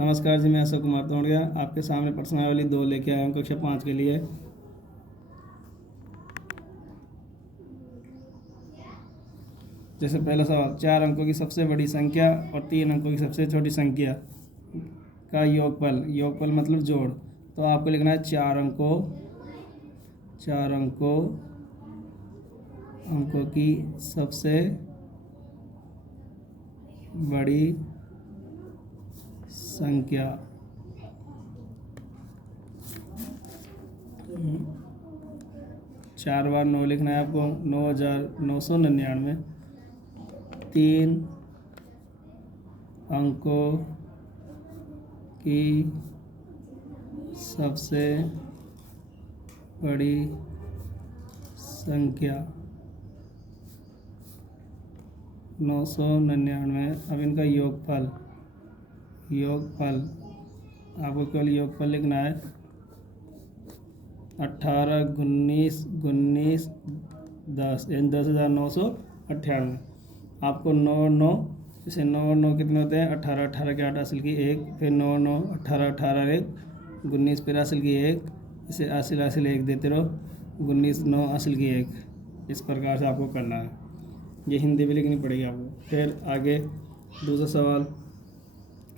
नमस्कार जी, मैं अशोक कुमार तोड़िया आपके सामने प्रश्नावली 2 लेके आया हूँ कक्षा 5 के लिए। जैसे पहला सवाल, 4 अंकों की सबसे बड़ी संख्या और 3 अंकों की सबसे छोटी संख्या का योगफल। योगफल मतलब जोड़। तो आपको लिखना है 4 अंकों की सबसे बड़ी संख्या। 4 बार 9 लिखना है आपको, 9,999। 3 अंकों की सबसे बड़ी संख्या 999। अब इनका योगफल आपको केवल योगफल लिखना है 18 19 10 यानी 10,998। आपको 9 जैसे 9 कितने होते हैं? 18 18 के 8 हासिल की 1, फिर 9 9 18 18 1 19 फिर हासिल की 1, इसे हासिल 1 देते रहो, 19 9 हासिल की 1। इस प्रकार से आपको करना है। ये हिंदी भी लिखनी पड़ेगी आपको। फिर आगे दूसरा सवाल,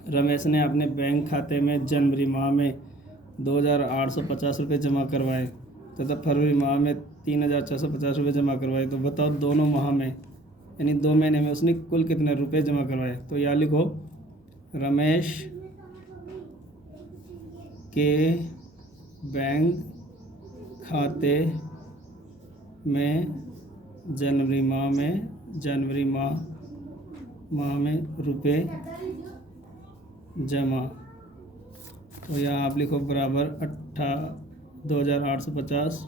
रमेश ने अपने बैंक खाते में जनवरी माह में 2,850 रुपये जमा करवाए तथा फरवरी माह में 3,450 रुपये जमा करवाए। तो बताओ दोनों माह में यानी 2 महीने में उसने कुल कितने रुपए जमा करवाए। तो यहाँ लिखो, रमेश के बैंक खाते में जनवरी माह में रुपए जमा। तो यहाँ आप लिखो बराबर 2,850।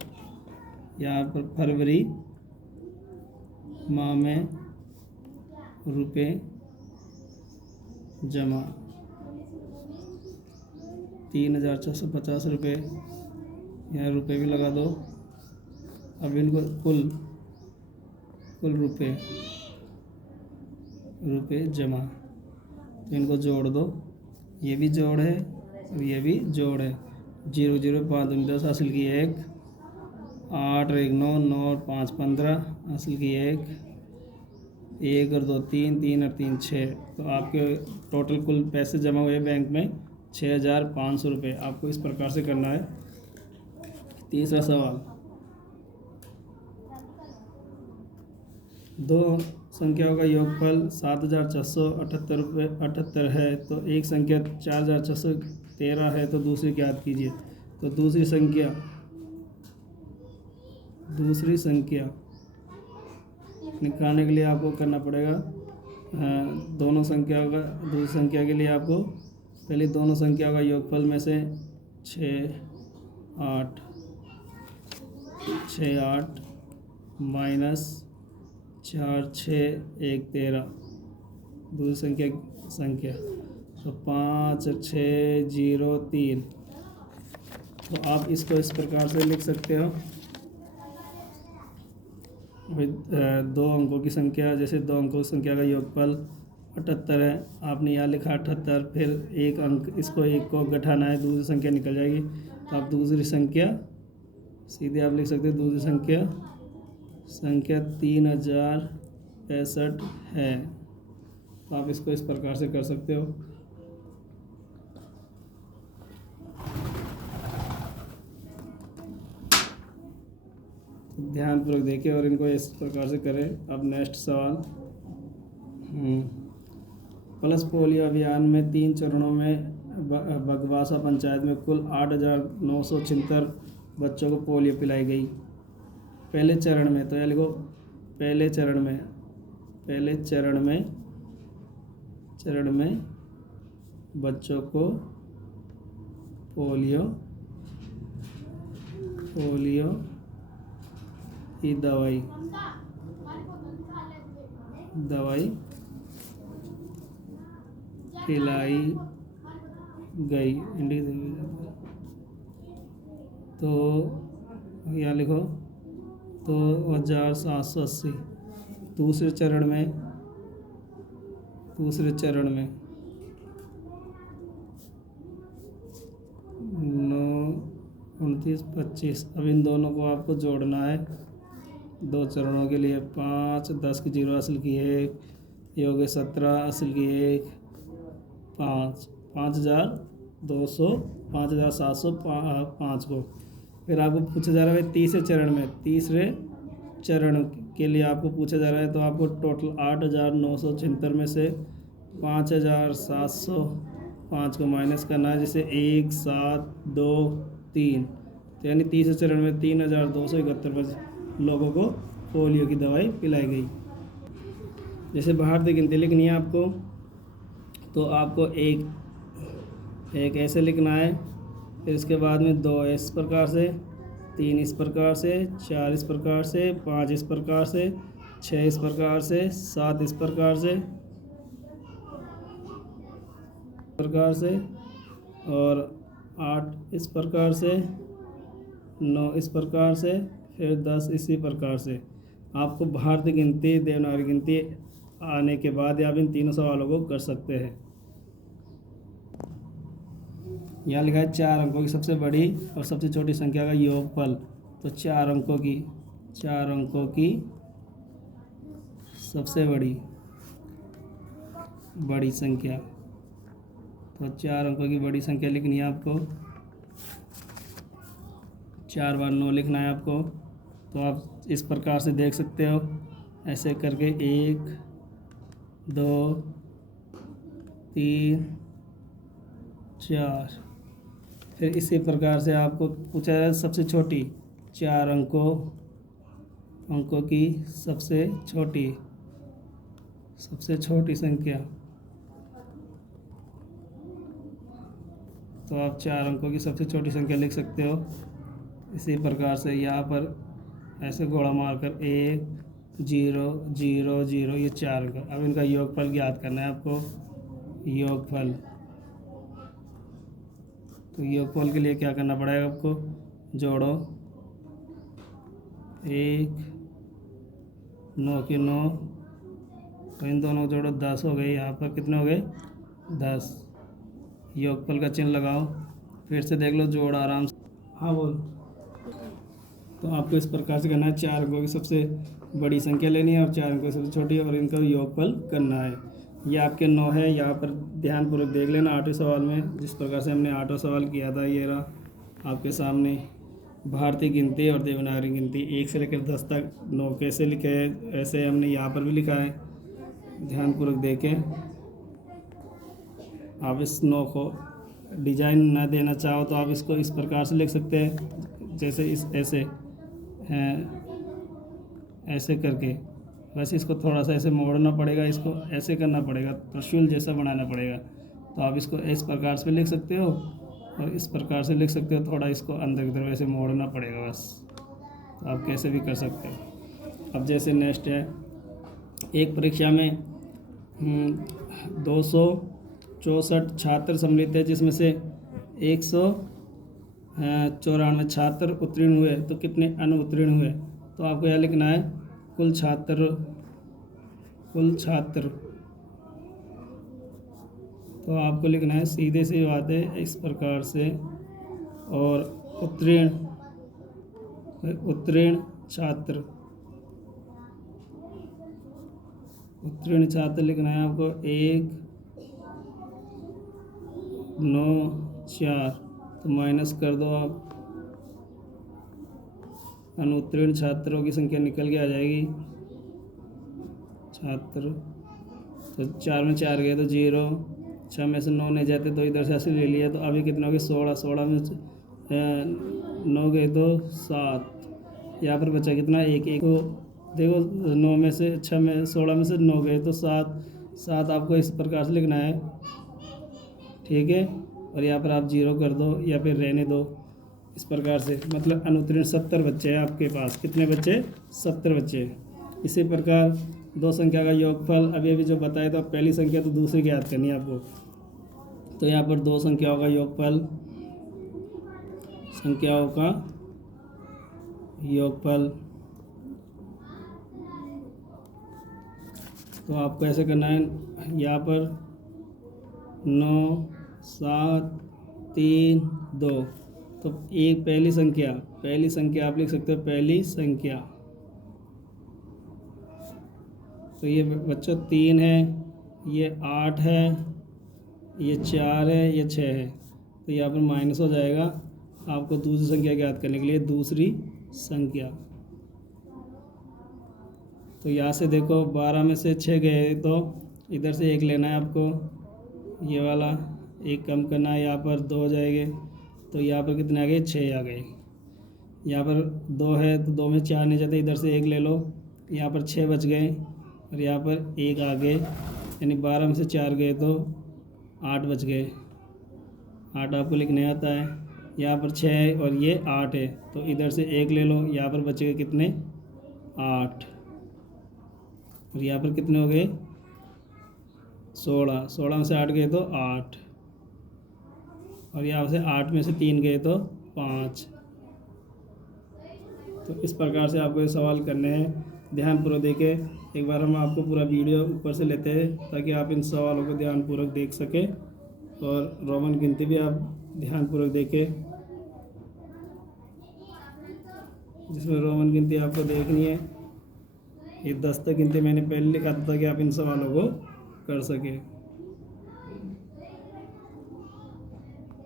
यहाँ पर फरवरी माह में रुपए जमा 3,450 रुपये। यहाँ रुपये भी लगा दो। अब इनको कुल रुपये जमा, तो इनको जोड़ दो। ये भी जोड़ है और ये भी जोड़ है। 0 0 5 2 10 हासिल की 1, 8 और 1 9 9 और 5 15 हासिल की 1, 1 और 2 3 3 और 3 6। तो आपके टोटल कुल पैसे जमा हुए बैंक में 6,500 रुपये। आपको इस प्रकार से करना है। तीसरा सवाल, 2 संख्याओं का योगफल 7,478 है। तो एक संख्या 4,413 है, तो दूसरी ज्ञात कीजिए। तो दूसरी संख्या निकालने के लिए आपको करना पड़ेगा दूसरी संख्या के लिए आपको पहले दोनों संख्याओं का योगफल में से 6 8 माइनस 4 6 1 13 दूसरी संख्या तो 5 6 0 3। तो आप इसको इस प्रकार से लिख सकते हो। 2 अंकों की संख्या, जैसे 2 अंकों की संख्या का योगफल 78 है। आपने यहाँ लिखा 78, फिर एक अंक इसको एक को घटाना है, दूसरी संख्या निकल जाएगी। तो आप दूसरी संख्या सीधे आप लिख सकते हो। दूसरी संख्या 3,065 है। तो आप इसको इस प्रकार से कर सकते हो। ध्यानपूर्वक देखिए और इनको इस प्रकार से करें। अब नेक्स्ट सवाल, पल्स पोलियो अभियान में 3 चरणों में बगवासा पंचायत में कुल 8,976 बच्चों को पोलियो पिलाई गई। पहले चरण में, तो यह लिखो पहले चरण में बच्चों को पोलियो की दवाई पिलाई गई। तो यहाँ लिखो 2,780। दूसरे चरण में 29, 25। अब इन दोनों को आपको जोड़ना है 2 चरणों के लिए। 5, 10 की 0 असल की 1, ये हो गए 17 असल की 1, 5, 5200, 5705 को। फिर आपको पूछा जा रहा है तीसरे चरण में, तीसरे चरण के लिए आपको पूछा जा रहा है, तो आपको टोटल 8976 में से 5705 को माइनस करना है, जिसे 1, 7, 2, 3, तो यानी तीसरे चरण में 3271 लोगों को पोलियो की दवाई पिलाई गई। जैसे बाहर से गिनती लिखनी है आपको, तो आपको एक ऐसे लिखना है, फिर इसके बाद में 2 इस प्रकार से, 3 इस प्रकार से, 4 इस प्रकार से, 5 इस प्रकार से, 6 इस प्रकार से, 7 इस प्रकार से और 8 इस प्रकार से, 9 इस प्रकार से, फिर 10 इसी प्रकार से। आपको भारतीय गिनती, देवनागरी गिनती आने के बाद आप इन तीनों सवालों को कर सकते हैं। यहाँ लिखा है 4 अंकों की सबसे बड़ी और सबसे छोटी संख्या का योगफल। तो 4 अंकों की सबसे बड़ी संख्या, तो 4 अंकों की बड़ी संख्या लिखनी है आपको। 4 बार 9 लिखना है आपको। तो आप इस प्रकार से देख सकते हो, ऐसे करके 1, 2, 3, 4। फिर इसी प्रकार से आपको पूछा जाए सबसे छोटी, 4 अंकों की सबसे छोटी संख्या। तो आप 4 अंकों की सबसे छोटी संख्या लिख सकते हो इसी प्रकार से। यहाँ पर ऐसे घोड़ा मारकर 1, 0, 0, 0, ये 4 अंक। अब इनका योगफल ज्ञात करना है आपको। योगफल, तो योगफल के लिए क्या करना पड़ेगा आपको, जोड़ो 1, 9 के 9, तो इन दोनों को जोड़ो 10 हो गए। यहाँ पर कितने हो गए, 10। योगफल का चिन्ह लगाओ, फिर से देख लो, जोड़ आराम से। हाँ बोल। तो आपको इस प्रकार से करना है, 4 अंकों की सबसे बड़ी संख्या लेनी है और 4 अंकों की सबसे छोटी, और इनका योगफल करना है। ये आपके 9 है, यहाँ पर ध्यानपूर्वक देख लेना। 8वें सवाल में जिस प्रकार से हमने 8वां सवाल किया था, ये रहा आपके सामने। भारतीय गिनती और देवनागरी गिनती 1 से लेकर 10 तक 9 कैसे लिखे हैं, ऐसे हमने यहाँ पर भी लिखा है। ध्यानपूर्वक देखें। आप इस 9 को डिजाइन ना देना चाहो तो आप इसको इस प्रकार से लिख सकते हैं, जैसे ऐसे करके। वैसे इसको थोड़ा सा ऐसे मोड़ना पड़ेगा, इसको ऐसे करना पड़ेगा, त्रिशूल जैसा बनाना पड़ेगा। तो आप इसको इस प्रकार से लिख सकते हो और इस प्रकार से लिख सकते हो, थोड़ा इसको अंदर की तरफ ऐसे मोड़ना पड़ेगा बस। तो आप कैसे भी कर सकते हो। अब जैसे नेक्स्ट है, एक परीक्षा में 264 छात्र सम्मिलित है, जिसमें से 194 छात्र उत्तीर्ण हुए, तो कितने अनुत्तीर्ण हुए। तो आपको यह लिखना है कुल छात्र। तो आपको लिखना है, सीधे सी बात है, इस प्रकार से। और उत्तीर्ण छात्र लिखना है आपको 194। तो माइनस कर दो आप, अनुत्तीर्ण छात्रों की संख्या निकल के आ जाएगी। छात्र, तो 4 में 4 गए तो 0, 6 में से 9 नहीं जाते तो इधर से 80 ले लिया, तो अभी कितना हो गया 16, 16 में 9 गए तो 7। यहाँ पर बचा कितना, 1, 1 को देखो, 9 में से 6 में 16 में से 9 गए तो 7 आपको इस प्रकार से लिखना है, ठीक है। और यहाँ पर आप 0 कर दो या फिर रहने दो, इस प्रकार से। मतलब अनुत्तीर्ण 70 बच्चे हैं आपके पास। कितने बच्चे, 70 बच्चे। इसी प्रकार 2 संख्या का योगफल अभी जो बताया था, पहली संख्या तो दूसरी की याद करनी है आपको। तो यहाँ पर 2 संख्याओं का योगफल, तो आपको ऐसे करना है, यहाँ पर 9, 7, 3, 2, तो एक पहली संख्या आप लिख सकते हो पहली संख्या। तो ये बच्चों 3 है, ये 8 है, ये 4 है, ये 6 है। तो यहाँ पर माइनस हो जाएगा। आपको दूसरी संख्या ज्ञात करने के लिए दूसरी संख्या। तो यहाँ से देखो 12 में से 6 गए तो इधर से 1 लेना है आपको, ये वाला 1 कम करना है, यहाँ पर 2 हो जाएंगे। तो यहाँ पर कितने आ गए? 6 आ गए। यहाँ पर 2 है तो 2 में 4 नहीं जाते, इधर से 1 ले लो, यहाँ पर 6 बच गए और यहाँ पर 1 आ गए, यानी 12 में से 4 गए तो 8 बच गए। 8 आपको लिखने आता है। यहाँ पर 6 है और ये 8 है, तो इधर से 1 ले लो, यहाँ पर बचेगा कितने? 8। और यहाँ पर कितने हो गए? 16। 16 में से 8 गए तो 8, और यहाँ से 8 में से 3 गए तो 5। तो इस प्रकार से आपको ये सवाल करने हैं। ध्यानपूर्वक देखें। एक बार हम आपको पूरा वीडियो ऊपर से लेते हैं ताकि आप इन सवालों को ध्यानपूर्वक देख सकें, और रोमन गिनती भी आप ध्यानपूर्वक देखें, जिसमें रोमन गिनती आपको देखनी है। ये 10 तक गिनती मैंने पहले लिखा था कि आप इन सवालों को कर सकें।